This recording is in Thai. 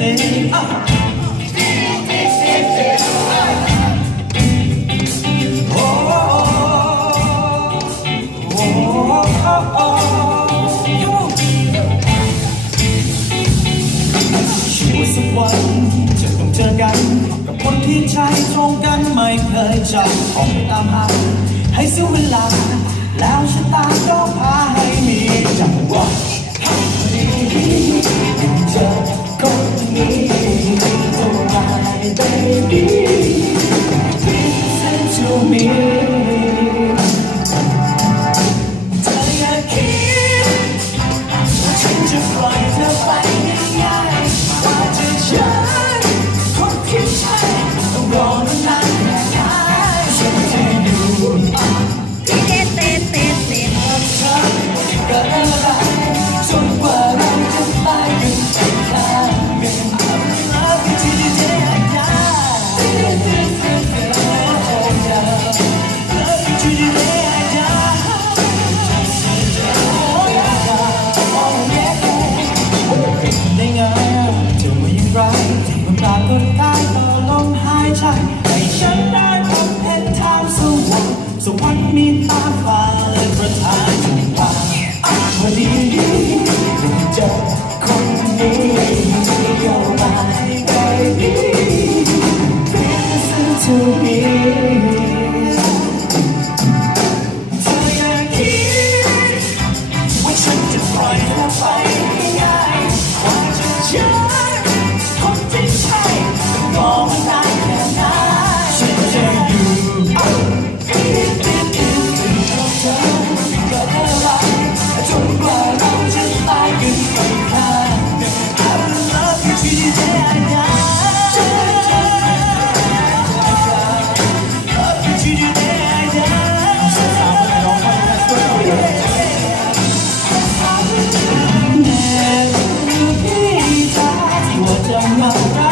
anything up. จะต้องเจอกันกับคนที่ใจตรงกันไม่เคยจำออกตามหาให้เสียเวลาแล้วฉันตา baby, baby. ดีจะคนนี้เข้ามาได้ดีเป็นสิ่งที่เธออย่าคิดว่าฉันจะปล่อยเธอฝ่ายว่จะ Yang.